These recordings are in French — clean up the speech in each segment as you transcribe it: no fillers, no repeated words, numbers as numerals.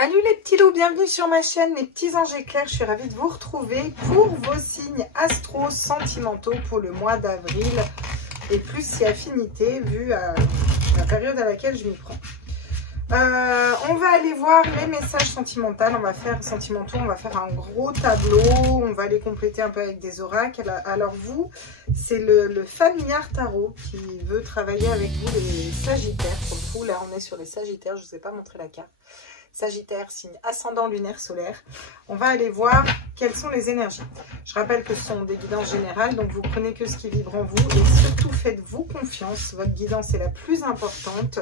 Salut les petits loups, bienvenue sur ma chaîne, les petits anges éclairs. Je suis ravie de vous retrouver pour vos signes astro sentimentaux pour le mois d'avril et plus si affinité vu à la période à laquelle je m'y prends. On va aller voir les messages sentimentaux, on va faire un gros tableau, on va les compléter un peu avec des oracles. Alors vous, c'est le familiar tarot qui veut travailler avec vous les sagittaires. Pour le coup, là on est sur les sagittaires, je ne vous ai pas montré la carte. Sagittaire, signe ascendant lunaire solaire. On va aller voir quelles sont les énergies. Je rappelle que ce sont des guidances générales, donc vous prenez que ce qui vibre en vous et surtout faites-vous confiance. Votre guidance est la plus importante.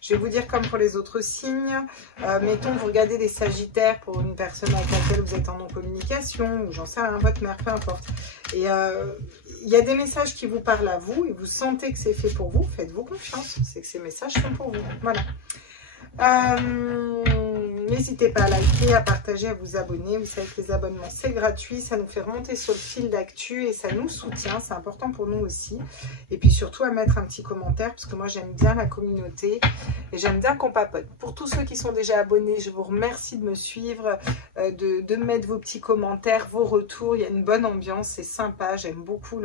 Je vais vous dire comme pour les autres signes. Mettons, vous regardez des sagittaires pour une personne avec laquelle vous êtes en non-communication, ou j'en sais rien, votre mère, peu importe. Et il y a des messages qui vous parlent à vous et vous sentez que c'est fait pour vous. Faites-vous confiance, c'est que ces messages sont pour vous. Voilà. N'hésitez pas à liker, à partager, à vous abonner. Vous savez que les abonnements c'est gratuit, ça nous fait remonter sur le fil d'actu et ça nous soutient, c'est important pour nous aussi. Et puis surtout à mettre un petit commentaire parce que moi j'aime bien la communauté et j'aime bien qu'on papote. Pour tous ceux qui sont déjà abonnés, je vous remercie de me suivre, de mettre vos petits commentaires, vos retours. Il y a une bonne ambiance, c'est sympa, j'aime beaucoup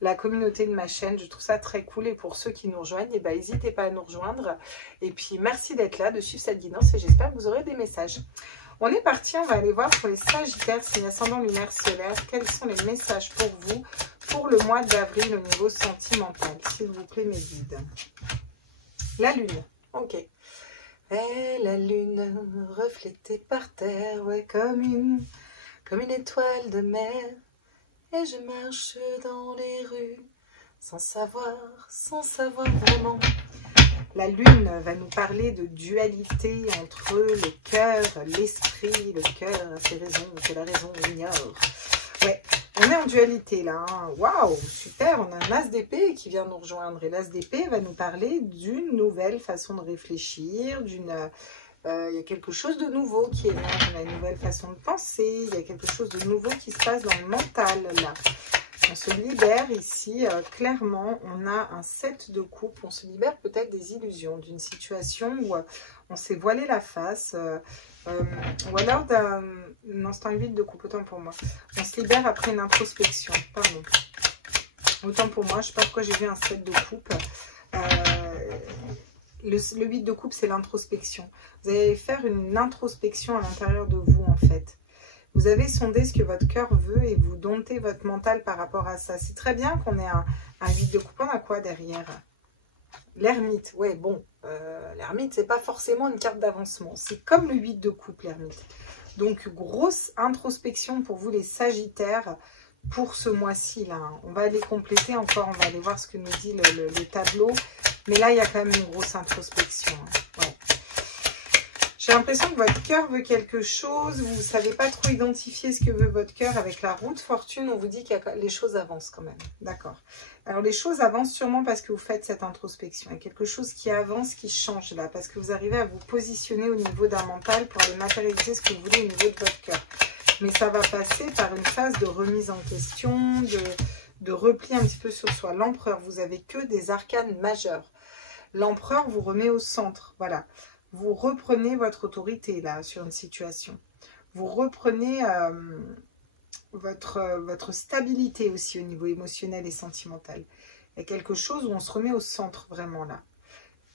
la communauté de ma chaîne, je trouve ça très cool. Et pour ceux qui nous rejoignent, eh ben, n'hésitez pas à nous rejoindre. Et puis merci d'être là, de suivre cette guidance et j'espère que vous aurez des messages. On est parti, on va aller voir pour les sagittaires, signe ascendant lunaire solaire, quels sont les messages pour vous pour le mois d'avril au niveau sentimental, s'il vous plaît mes guides. La lune, ok. Et la lune reflétée par terre, ouais, comme une étoile de mer. Et je marche dans les rues sans savoir vraiment. La lune va nous parler de dualité entre le cœur, l'esprit, le cœur, ses raisons que la raison ignore. Ouais, on est en dualité là. Hein. Waouh, super, on a un as d'épée qui vient nous rejoindre. Et l'as d'épée va nous parler d'une nouvelle façon de réfléchir, il y a quelque chose de nouveau qui émerge, on a une nouvelle façon de penser, il y a quelque chose de nouveau qui se passe dans le mental là. On se libère ici, clairement, on a un 7 de coupe, on se libère peut-être des illusions, d'une situation où on s'est voilé la face, ou alors d'un instant 8 de coupe, autant pour moi. On se libère après une introspection, pardon. Autant pour moi, je ne sais pas pourquoi j'ai vu un 7 de coupe. Le 8 de coupe, c'est l'introspection. Vous allez faire une introspection à l'intérieur de vous, en fait. Vous avez sondé ce que votre cœur veut et vous domptez votre mental par rapport à ça. C'est très bien qu'on ait un 8 de coupe. On a quoi derrière? L'ermite. Ouais, bon, l'ermite, c'est pas forcément une carte d'avancement. C'est comme le 8 de coupe, l'ermite. Donc, grosse introspection pour vous, les sagittaires, pour ce mois-ci. Là. On va aller compléter encore. On va aller voir ce que nous dit le tableau. Mais là, il y a quand même une grosse introspection. Ouais. J'ai l'impression que votre cœur veut quelque chose. Vous ne savez pas trop identifier ce que veut votre cœur. Avec la roue de fortune, on vous dit que les choses avancent quand même. D'accord. Alors, les choses avancent sûrement parce que vous faites cette introspection. Il y a quelque chose qui avance, qui change là. Parce que vous arrivez à vous positionner au niveau d'un mental pour aller matérialiser ce que vous voulez au niveau de votre cœur. Mais ça va passer par une phase de remise en question, de repli un petit peu sur soi. L'empereur, vous avez que des arcanes majeures. L'empereur vous remet au centre. Voilà. Vous reprenez votre autorité là sur une situation. Vous reprenez votre stabilité aussi au niveau émotionnel et sentimental. Il y a quelque chose où on se remet au centre vraiment là.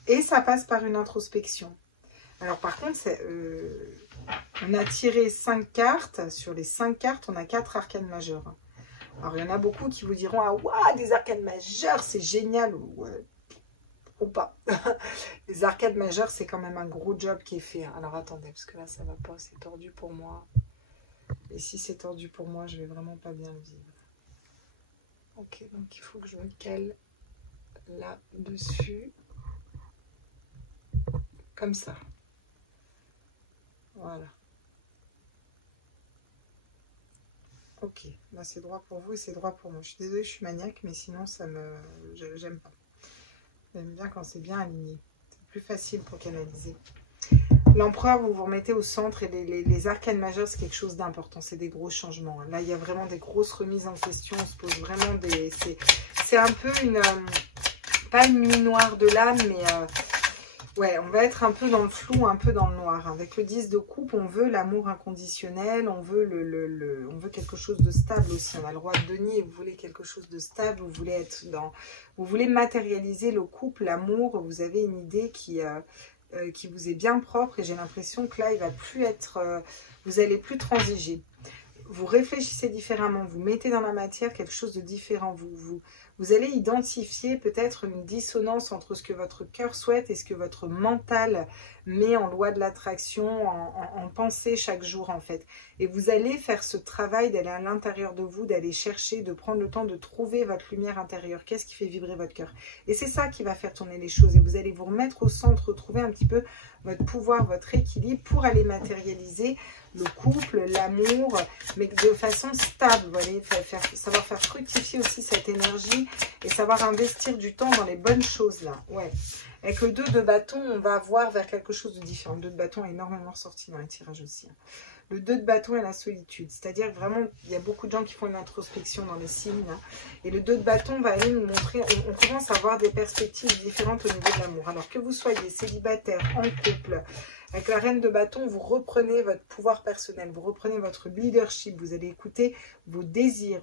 Et ça passe par une introspection. Alors par contre, on a tiré 5 cartes. Sur les 5 cartes, on a 4 arcanes majeures. Alors il y en a beaucoup qui vous diront « Ah, waouh, des arcanes majeures, c'est génial !» ou pas. Les arcades majeures, c'est quand même un gros job qui est fait. Alors attendez, parce que là, ça va pas, c'est tordu pour moi. Et si c'est tordu pour moi, je vais vraiment pas bien le vivre. Ok, donc il faut que je me cale là-dessus. Comme ça. Voilà. Ok, là c'est droit pour vous et c'est droit pour moi. Je suis désolée, je suis maniaque, mais sinon, j'aime pas. J'aime bien quand c'est bien aligné. C'est plus facile pour canaliser. L'empereur, vous vous remettez au centre et les arcanes majeures, c'est quelque chose d'important. C'est des gros changements. Là, il y a vraiment des grosses remises en question. On se pose vraiment des... C'est un peu une... pas une nuit noire de l'âme, mais Ouais, on va être un peu dans le flou, un peu dans le noir. Avec le 10 de coupe, on veut l'amour inconditionnel, on veut on veut quelque chose de stable aussi. On a le roi de denier, vous voulez quelque chose de stable, vous voulez être dans, vous voulez matérialiser le couple, l'amour. Vous avez une idée qui vous est bien propre et j'ai l'impression que là, il va plus être, vous allez plus transiger. Vous réfléchissez différemment, vous mettez dans la matière quelque chose de différent. Vous allez identifier peut-être une dissonance entre ce que votre cœur souhaite et ce que votre mental met en loi de l'attraction, en pensée chaque jour en fait. Et vous allez faire ce travail d'aller à l'intérieur de vous, d'aller chercher, de prendre le temps de trouver votre lumière intérieure. Qu'est-ce qui fait vibrer votre cœur? Et c'est ça qui va faire tourner les choses. Et vous allez vous remettre au centre, retrouver un petit peu votre pouvoir, votre équilibre pour aller matérialiser le couple, l'amour, mais de façon stable. Vous allez savoir faire fructifier aussi cette énergie et savoir investir du temps dans les bonnes choses là. Ouais. Avec le 2 de bâton, on va voir vers quelque chose de différent. Le 2 de bâton est énormément ressorti dans les tirages aussi. Le 2 de bâton et la solitude. C'est-à-dire vraiment, il y a beaucoup de gens qui font une introspection dans les signes. Hein, et le 2 de bâton va aller nous montrer, on commence à avoir des perspectives différentes au niveau de l'amour. Alors que vous soyez célibataire, en couple, avec la reine de bâton, vous reprenez votre pouvoir personnel, vous reprenez votre leadership, vous allez écouter vos désirs,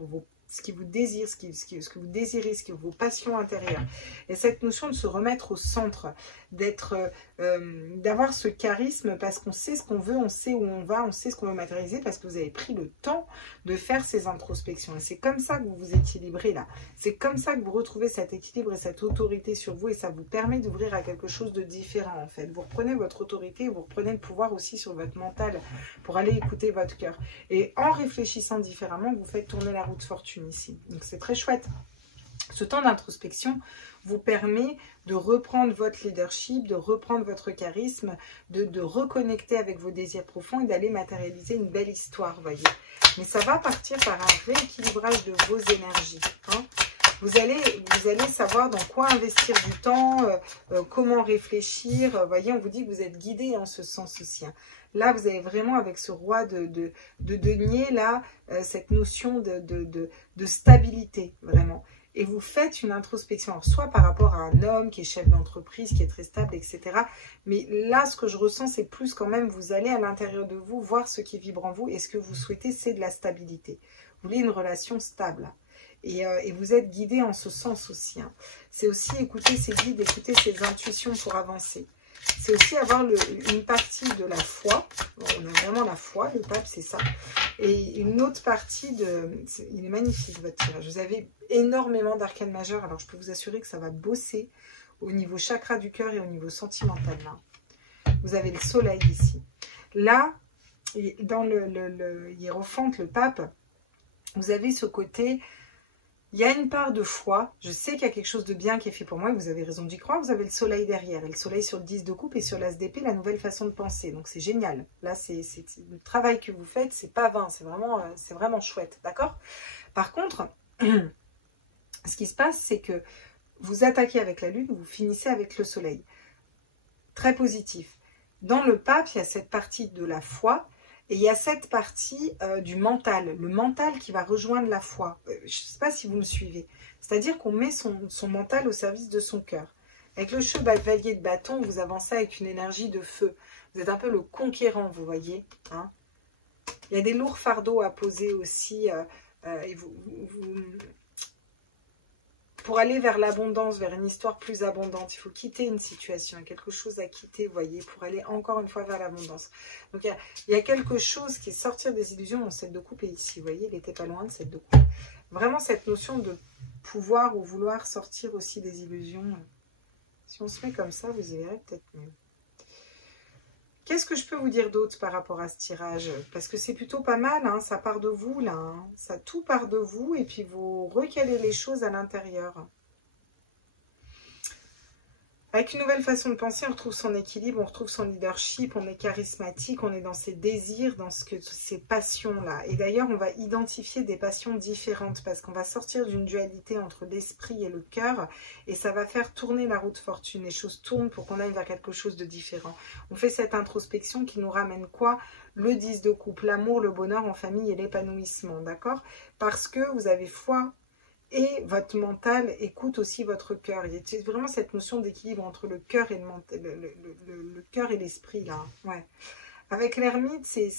ce qui vous désire, ce que vous désirez, vos passions intérieures. Et cette notion de se remettre au centre, d'avoir ce charisme parce qu'on sait ce qu'on veut, on sait où on va, on sait ce qu'on veut matérialiser parce que vous avez pris le temps de faire ces introspections. Et c'est comme ça que vous vous équilibrez là. C'est comme ça que vous retrouvez cet équilibre et cette autorité sur vous et ça vous permet d'ouvrir à quelque chose de différent en fait. Vous reprenez votre autorité, vous reprenez le pouvoir aussi sur votre mental pour aller écouter votre cœur. Et en réfléchissant différemment, vous faites tourner la roue de fortune ici. Donc c'est très chouette. Ce temps d'introspection vous permet de reprendre votre leadership, de reprendre votre charisme, de reconnecter avec vos désirs profonds et d'aller matérialiser une belle histoire, voyez. Mais ça va partir par un rééquilibrage de vos énergies. Hein. Vous allez savoir dans quoi investir du temps, comment réfléchir. Voyez, on vous dit que vous êtes guidé en ce sens aussi. Hein. Là, vous avez vraiment, avec ce roi de denier, là, cette notion de stabilité, vraiment. Et vous faites une introspection, alors soit par rapport à un homme qui est chef d'entreprise, qui est très stable, etc. Mais là, ce que je ressens, c'est plus quand même, vous allez à l'intérieur de vous, voir ce qui vibre en vous. Et ce que vous souhaitez, c'est de la stabilité. Vous voulez une relation stable. Et vous êtes guidé en ce sens aussi. Hein. C'est aussi écouter ses guides, écouter ses intuitions pour avancer. C'est aussi avoir une partie de la foi. Bon, on a vraiment la foi, le pape, c'est ça. Et une autre partie il est magnifique votre tirage. Vous avez énormément d'arcanes majeures. Alors, je peux vous assurer que ça va bosser au niveau chakra du cœur et au niveau sentimental. Là. Vous avez le soleil ici. Là, dans le hiérophante, le pape, vous avez ce côté... Il y a une part de foi, je sais qu'il y a quelque chose de bien qui est fait pour moi et vous avez raison d'y croire, vous avez le soleil derrière et le soleil sur le 10 de coupe et sur l'as d'épée, la nouvelle façon de penser, donc c'est génial. Là, c'est le travail que vous faites, c'est pas vain, c'est vraiment chouette, d'accord? Par contre, ce qui se passe, c'est que vous attaquez avec la lune, vous finissez avec le soleil. Très positif. Dans le pape, il y a cette partie de la foi. Et il y a cette partie du mental, le mental qui va rejoindre la foi. Je ne sais pas si vous me suivez. C'est-à-dire qu'on met son mental au service de son cœur. Avec le chevalier de bâton, vous avancez avec une énergie de feu. Vous êtes un peu le conquérant, vous voyez. Hein. Il y a des lourds fardeaux à poser aussi. Et pour aller vers l'abondance, vers une histoire plus abondante, il faut quitter une situation, il y a quelque chose à quitter, vous voyez, pour aller encore une fois vers l'abondance. Donc, il y a quelque chose qui est sortir des illusions. Mon 7 de coupe est ici, vous voyez, il n'était pas loin de 7 de coupe. Vraiment cette notion de pouvoir ou vouloir sortir aussi des illusions. Si on se met comme ça, vous y verrez peut-être mieux. Qu'est-ce que je peux vous dire d'autre par rapport à ce tirage? Parce que c'est plutôt pas mal, hein, ça part de vous là, hein, ça tout part de vous et puis vous recalez les choses à l'intérieur. Avec une nouvelle façon de penser, on retrouve son équilibre, on retrouve son leadership, on est charismatique, on est dans ses désirs, dans ses passions-là. Et d'ailleurs, on va identifier des passions différentes parce qu'on va sortir d'une dualité entre l'esprit et le cœur et ça va faire tourner la roue de fortune. Les choses tournent pour qu'on aille vers quelque chose de différent. On fait cette introspection qui nous ramène quoi? Le 10 de coupe, l'amour, le bonheur en famille et l'épanouissement, d'accord? Parce que vous avez foi Et votre mental écoute aussi votre cœur. Il y a vraiment cette notion d'équilibre entre le cœur et le mental, le cœur et l'esprit là. Ouais. Avec l'ermite, c'est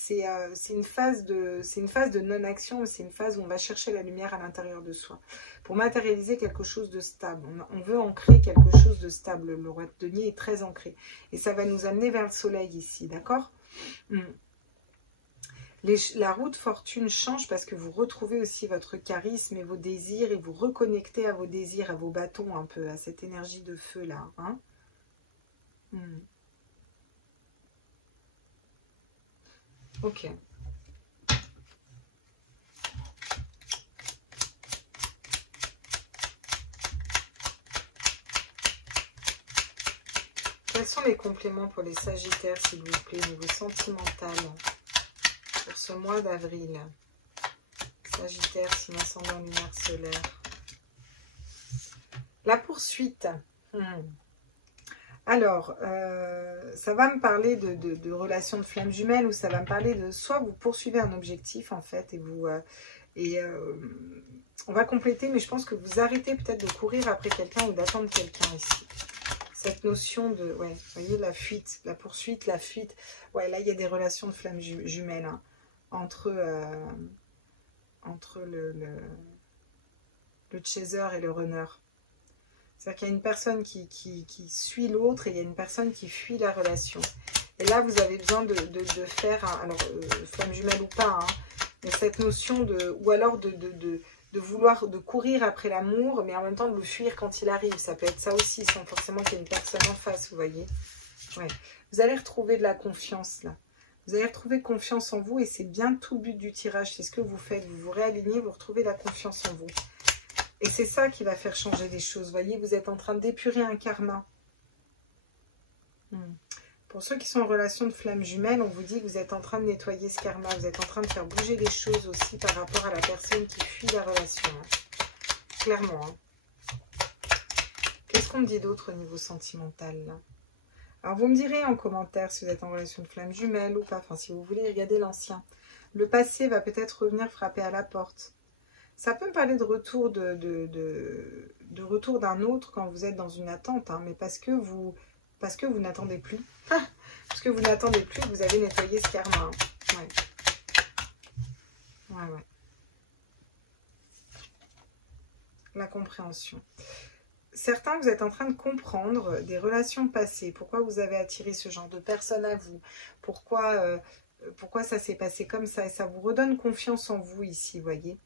une phase de non-action, c'est une phase où on va chercher la lumière à l'intérieur de soi. Pour matérialiser quelque chose de stable. On veut ancrer quelque chose de stable. Le roi de denier est très ancré. Et ça va nous amener vers le soleil ici, d'accord? La roue de fortune change parce que vous retrouvez aussi votre charisme et vos désirs et vous reconnectez à vos désirs, à vos bâtons un peu, à cette énergie de feu là. Hein. Ok. Quels sont les compléments pour les Sagittaires, s'il vous plaît, au niveau sentimental, pour ce mois d'avril? Sagittaire, signe ascendant lunaire solaire. La poursuite. Alors, ça va me parler de relations de flammes jumelles, ou ça va me parler de soit vous poursuivez un objectif en fait et vous on va compléter, mais je pense que vous arrêtez peut-être de courir après quelqu'un ou d'attendre quelqu'un ici. Cette notion de, ouais, vous voyez, la fuite, la poursuite, la fuite. Ouais, là il y a des relations de flammes jumelles hein, entre le chaser et le runner. C'est-à-dire qu'il y a une personne qui suit l'autre et il y a une personne qui fuit la relation. Et là, vous avez besoin de faire, alors, flamme jumelle ou pas, hein, mais cette notion de, ou alors de vouloir, de courir après l'amour, mais en même temps de le fuir quand il arrive. Ça peut être ça aussi, sans forcément qu'il y ait une personne en face, vous voyez. Ouais. Vous allez retrouver de la confiance, là. Vous allez retrouver confiance en vous et c'est bien tout le but du tirage. C'est ce que vous faites. Vous vous réalignez, vous retrouvez la confiance en vous. Et c'est ça qui va faire changer les choses. Vous voyez, vous êtes en train d'épurer un karma. Pour ceux qui sont en relation de flamme jumelle, on vous dit que vous êtes en train de nettoyer ce karma. Vous êtes en train de faire bouger les choses aussi par rapport à la personne qui fuit la relation. Hein. Clairement. Hein. Qu'est-ce qu'on me dit d'autre au niveau sentimental là? Alors, vous me direz en commentaire si vous êtes en relation de flamme jumelle ou pas. Enfin, si vous voulez, regardez l'ancien. Le passé va peut-être revenir frapper à la porte. Ça peut me parler de retour retour d'un autre quand vous êtes dans une attente, hein, mais parce que vous n'attendez plus. Parce que vous n'attendez plus, vous avez nettoyé ce karma. Hein. Ouais. La compréhension. Certains, vous êtes en train de comprendre des relations passées. Pourquoi vous avez attiré ce genre de personne à vous? Pourquoi ça s'est passé comme ça? Et ça vous redonne confiance en vous ici, vous voyez.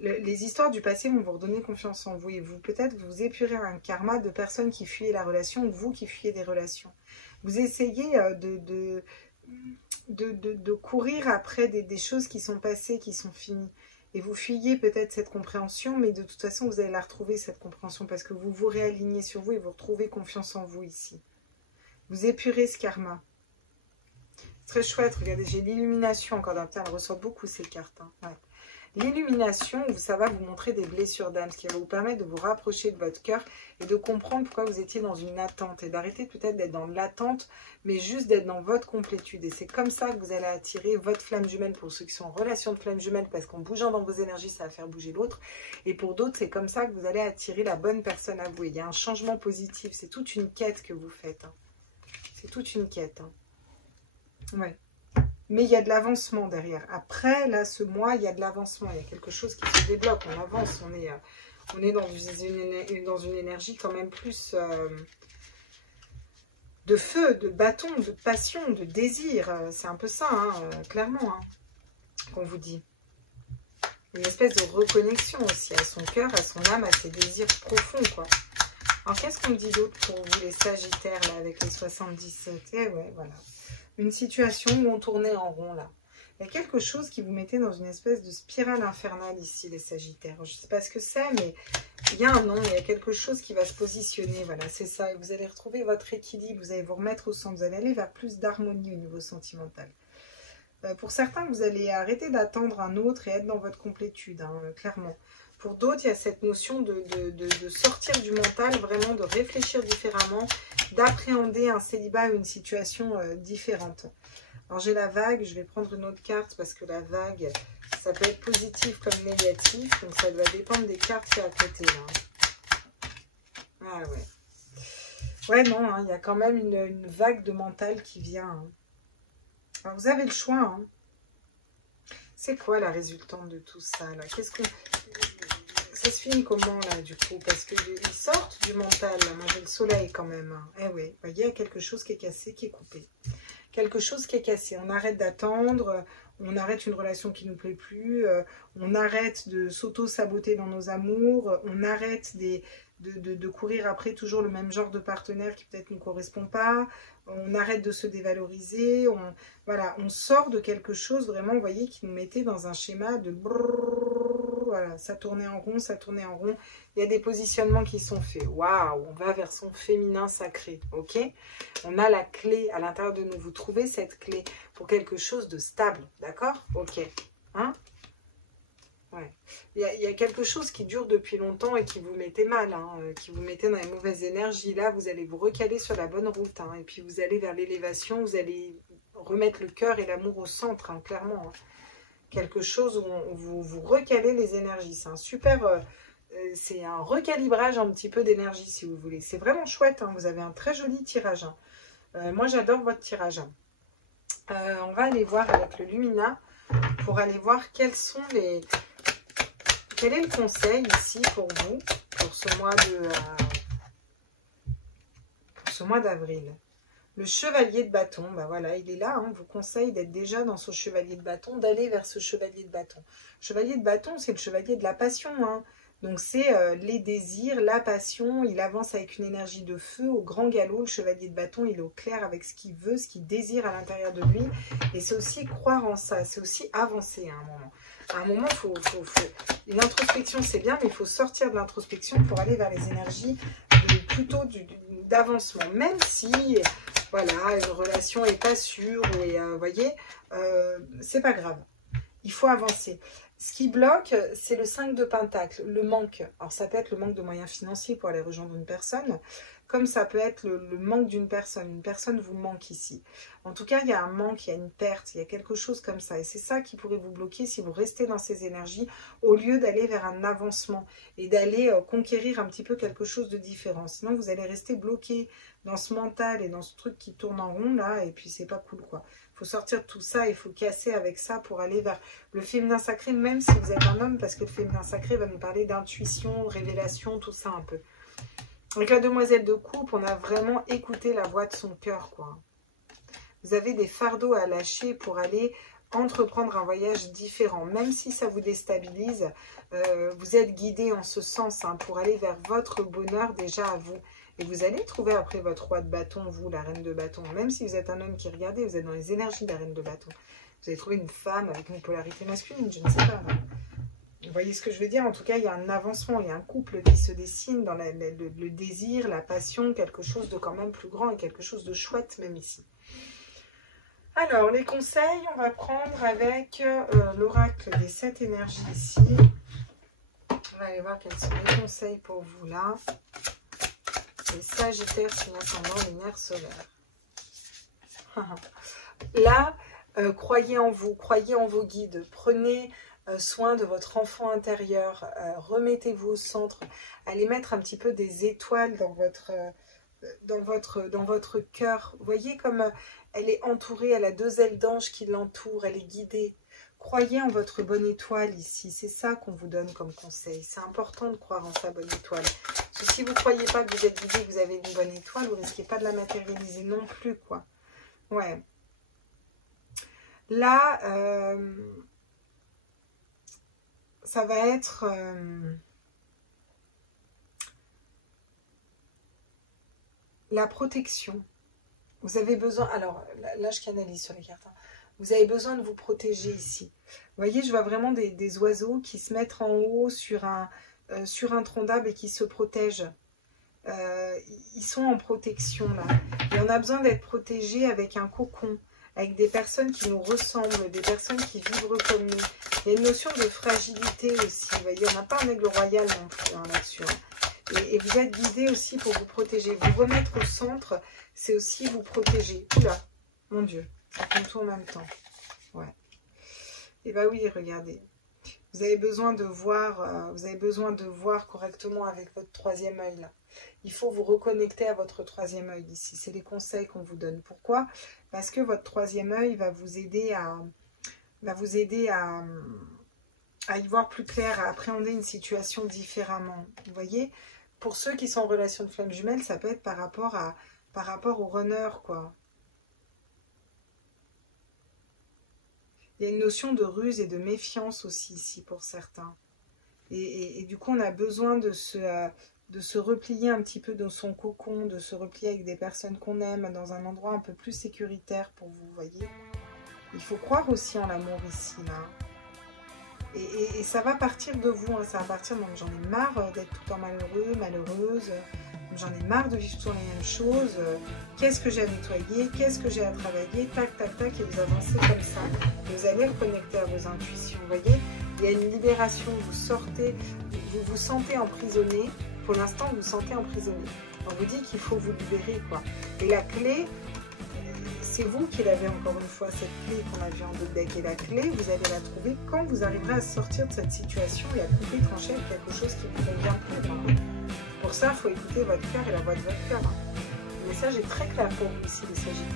Les histoires du passé vont vous redonner confiance en vous et vous peut-être vous épurez un karma de personnes qui fuyaient la relation ou vous qui fuyez des relations. Vous essayez de courir après des choses qui sont passées, qui sont finies. Et vous fuyez peut-être cette compréhension, mais de toute façon vous allez la retrouver cette compréhension parce que vous vous réalignez sur vous et vous retrouvez confiance en vous ici. Vous épurez ce karma. Très chouette, regardez, j'ai l'illumination encore d'un terme, elle ressort beaucoup ces cartes. Hein. Ouais. L'illumination, ça va vous montrer des blessures d'âme, ce qui va vous permettre de vous rapprocher de votre cœur et de comprendre pourquoi vous étiez dans une attente et d'arrêter peut-être d'être dans l'attente, mais juste d'être dans votre complétude. Et c'est comme ça que vous allez attirer votre flamme jumelle pour ceux qui sont en relation de flamme jumelle, parce qu'en bougeant dans vos énergies, ça va faire bouger l'autre. Et pour d'autres, c'est comme ça que vous allez attirer la bonne personne à vous. Et il y a un changement positif, c'est toute une quête que vous faites. Hein. C'est toute une quête. Hein. Ouais. Mais il y a de l'avancement derrière. Après, là, ce mois, il y a de l'avancement. Il y a quelque chose qui se débloque. On avance. On est dans une énergie quand même plus de feu, de bâton, de passion, de désir. C'est un peu ça, hein, clairement, hein, qu'on vous dit. Une espèce de reconnexion aussi à son cœur, à son âme, à ses désirs profonds, quoi. Alors, qu'est-ce qu'on me dit d'autre pour vous, les Sagittaires, là, avec les 77? Eh ouais, voilà. Une situation où on tournait en rond, là. Il y a quelque chose qui vous mettait dans une espèce de spirale infernale ici, les Sagittaires. Je ne sais pas ce que c'est, mais il y a un nom, il y a quelque chose qui va se positionner. Voilà, c'est ça. Et vous allez retrouver votre équilibre, vous allez vous remettre au centre, vous allez aller vers plus d'harmonie au niveau sentimental. Pour certains, vous allez arrêter d'attendre un autre et être dans votre complétude, hein, clairement. Pour d'autres, il y a cette notion de sortir du mental, vraiment de réfléchir différemment, d'appréhender un célibat ou une situation différente. Alors j'ai la vague, je vais prendre une autre carte parce que la vague, ça peut être positif comme négatif. Donc ça doit dépendre des cartes qui est à côté là. Ah ouais. Ouais, non, hein, il y a quand même une vague de mental qui vient. Hein. Alors vous avez le choix. Hein. C'est quoi la résultante de tout ça là? Qu'est-ce que ça se finit comment là du coup? Parce qu'ils sortent du mental. Là. Moi j'ai le soleil quand même. Hein. Eh oui, vous voyez, il y a quelque chose qui est cassé, qui est coupé. Quelque chose qui est cassé. On arrête d'attendre, on arrête une relation qui ne nous plaît plus, on arrête de s'auto-saboter dans nos amours, on arrête de courir après toujours le même genre de partenaire qui peut-être ne correspond pas, on arrête de se dévaloriser, voilà, on sort de quelque chose vraiment, vous voyez, qui nous mettait dans un schéma de brrr, voilà, ça tournait en rond, ça tournait en rond. Il y a des positionnements qui sont faits. Waouh, on va vers son féminin sacré, ok? On a la clé à l'intérieur de nous. Vous trouvez cette clé pour quelque chose de stable, d'accord? Ok. Hein? Ouais. Il y a quelque chose qui dure depuis longtemps et qui vous mettait mal, hein, qui vous mettait dans les mauvaises énergies. Là, vous allez vous recaler sur la bonne route. Hein, et puis, vous allez vers l'élévation. Vous allez remettre le cœur et l'amour au centre, hein, clairement. Hein. Quelque chose où vous recalez les énergies. C'est un super... c'est un recalibrage un petit peu d'énergie, si vous voulez. C'est vraiment chouette. Hein, vous avez un très joli tirage. Hein. Moi, j'adore votre tirage. Hein. On va aller voir avec le Lumina pour aller voir quels sont les... Quel est le conseil ici pour vous, pour ce mois d'avril? Le chevalier de bâton, ben voilà, il est là, hein, vous conseille d'être déjà dans ce chevalier de bâton, d'aller vers ce chevalier de bâton. Chevalier de bâton, c'est le chevalier de la passion, hein. Donc c'est les désirs, la passion, il avance avec une énergie de feu au grand galop. Le chevalier de bâton, il est au clair avec ce qu'il veut, ce qu'il désire à l'intérieur de lui. Et c'est aussi croire en ça, c'est aussi avancer à un moment. À un moment, une introspection, c'est bien, mais il faut sortir de l'introspection pour aller vers les énergies plutôt d'avancement. Même si, voilà, une relation n'est pas sûre, et vous voyez, c'est pas grave. Il faut avancer. Ce qui bloque, c'est le 5 de Pentacle, le manque. Alors, ça peut être le manque de moyens financiers pour aller rejoindre une personne, comme ça peut être le manque d'une personne. Une personne vous manque ici. En tout cas, il y a un manque, il y a une perte, il y a quelque chose comme ça. Et c'est ça qui pourrait vous bloquer si vous restez dans ces énergies, au lieu d'aller vers un avancement et d'aller conquérir un petit peu quelque chose de différent. Sinon, vous allez rester bloqué dans ce mental et dans ce truc qui tourne en rond, là, et puis c'est pas cool, quoi. Il faut sortir de tout ça, il faut casser avec ça pour aller vers le féminin sacré, même si vous êtes un homme, parce que le féminin sacré va nous parler d'intuition, révélation, tout ça un peu. Avec la demoiselle de coupe, on a vraiment écouté la voix de son cœur, quoi. Vous avez des fardeaux à lâcher pour aller entreprendre un voyage différent. Même si ça vous déstabilise, vous êtes guidé en ce sens, hein, pour aller vers votre bonheur déjà à vous. Et vous allez trouver après votre roi de bâton, vous, la reine de bâton. Même si vous êtes un homme qui regardez, vous êtes dans les énergies de la reine de bâton. Vous allez trouver une femme avec une polarité masculine, je ne sais pas. Vous voyez ce que je veux dire? En tout cas, il y a un avancement, il y a un couple qui se dessine dans le désir, la passion, quelque chose de quand même plus grand et quelque chose de chouette même ici. Alors, les conseils, on va prendre avec l'oracle des 7 énergies ici. On va aller voir quels sont les conseils pour vous là. Les Sagittaires, signe ascendant, lunaire, solaire. Là, croyez en vous, croyez en vos guides, prenez soin de votre enfant intérieur, remettez-vous au centre, allez mettre un petit peu des étoiles dans votre cœur. Vous voyez comme elle est entourée, elle a 2 ailes d'ange qui l'entourent, elle est guidée. Croyez en votre bonne étoile ici, c'est ça qu'on vous donne comme conseil. C'est important de croire en sa bonne étoile. Parce que si vous ne croyez pas que vous êtes guidé, que vous avez une bonne étoile, vous ne risquez pas de la matérialiser non plus, quoi. Ouais. Là, ça va être... la protection. Vous avez besoin... Alors, là, je canalise sur les cartes. Hein. Vous avez besoin de vous protéger ici. Vous voyez, je vois vraiment des oiseaux qui se mettent en haut sur un tronc d'arbre et qui se protègent. Ils sont en protection, là. Et on a besoin d'être protégé avec un cocon, avec des personnes qui nous ressemblent, des personnes qui vibrent comme nous. Il y a une notion de fragilité aussi. Vous voyez, on n'a pas un aigle royal non plus, hein, là-dessus. Hein. Et vous êtes guidé aussi pour vous protéger. Vous remettre au centre, c'est aussi vous protéger. Oula, mon Dieu. Ça compte tout en même temps. Ouais. Et bah oui, regardez. Vous avez besoin de voir correctement avec votre troisième œil là. Il faut vous reconnecter à votre troisième œil ici. C'est les conseils qu'on vous donne. Pourquoi? Parce que votre troisième œil va vous aider à y voir plus clair, à appréhender une situation différemment. Vous voyez? Pour ceux qui sont en relation de flamme jumelle, ça peut être par rapport au runner, quoi. Il y a une notion de ruse et de méfiance aussi ici pour certains. Et du coup, on a besoin de se replier un petit peu dans son cocon, de se replier avec des personnes qu'on aime, dans un endroit un peu plus sécuritaire pour vous, voyez. Il faut croire aussi en l'amour ici, là. Et ça va partir de vous, hein, ça va partir, donc j'en ai marre d'être tout le temps malheureux, malheureuse, j'en ai marre de vivre toujours les mêmes choses, qu'est-ce que j'ai à nettoyer, qu'est-ce que j'ai à travailler, tac, tac, tac, et vous avancez comme ça. Et vous allez reconnecter à vos intuitions, vous voyez. Il y a une libération, vous sortez, vous vous sentez emprisonné, pour l'instant vous vous sentez emprisonné. On vous dit qu'il faut vous libérer, quoi. Et la clé, c'est vous qui l'avez encore une fois, cette clé qu'on a vue en 2 decks. Et la clé, vous allez la trouver quand vous arriverez à sortir de cette situation et à couper, trancher avec quelque chose qui vous convient plus. Hein. Pour ça, il faut écouter votre cœur et la voix de votre cœur. Hein. Le message est très clair pour vous ici, les Sagittaires.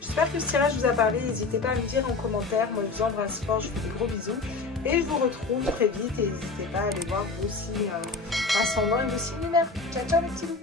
J'espère que ce tirage vous a parlé. N'hésitez pas à me dire en commentaire. Moi, je vous embrasse fort. Je vous fais des gros bisous. Et je vous retrouve très vite. Et n'hésitez pas à aller voir vos signes ascendants et vos signes lunaires. Ciao, ciao, les petits loups.